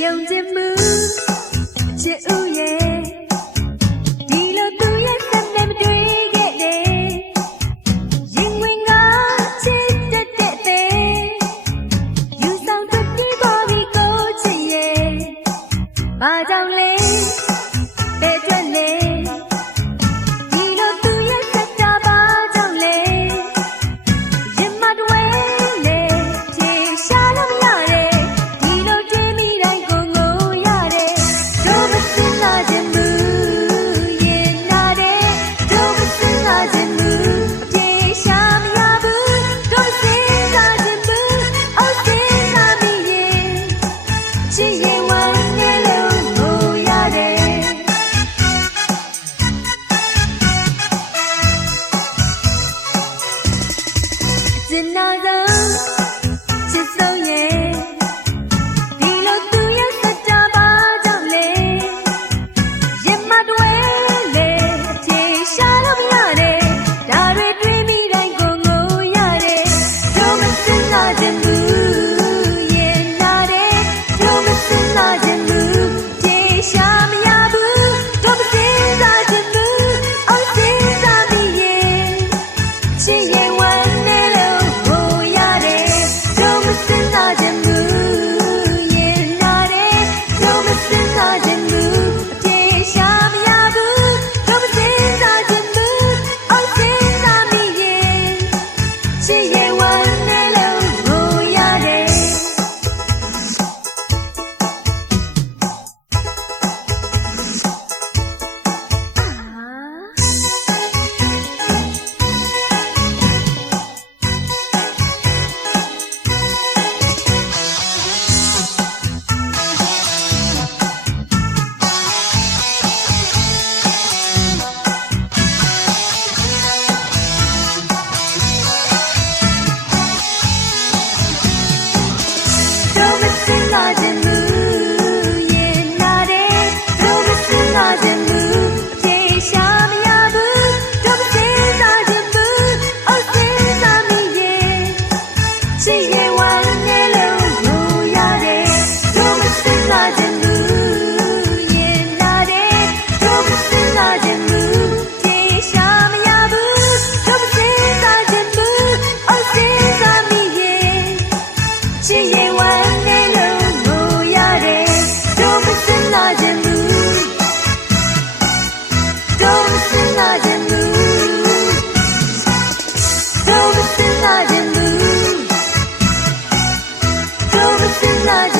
用节目写无言是那人。 나지